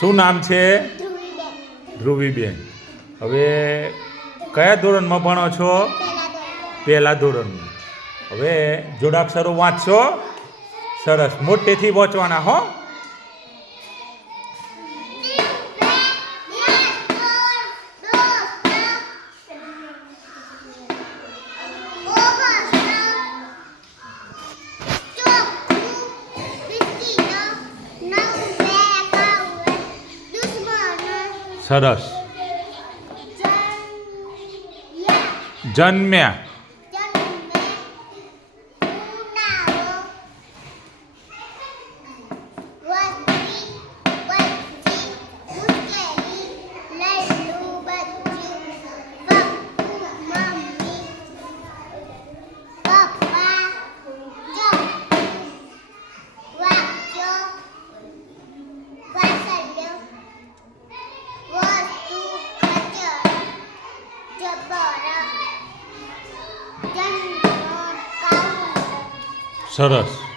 શું નામ છે? ધ્રુવીબેન. હવે કયા ધોરણમાં ભણો છો? પહેલા ધોરણમાં. હવે જોડાક્ષરો વાંચશો? સરસ, મોટેથી વાંચવાના હો. સરસ. જન્મ્યા. સરસ.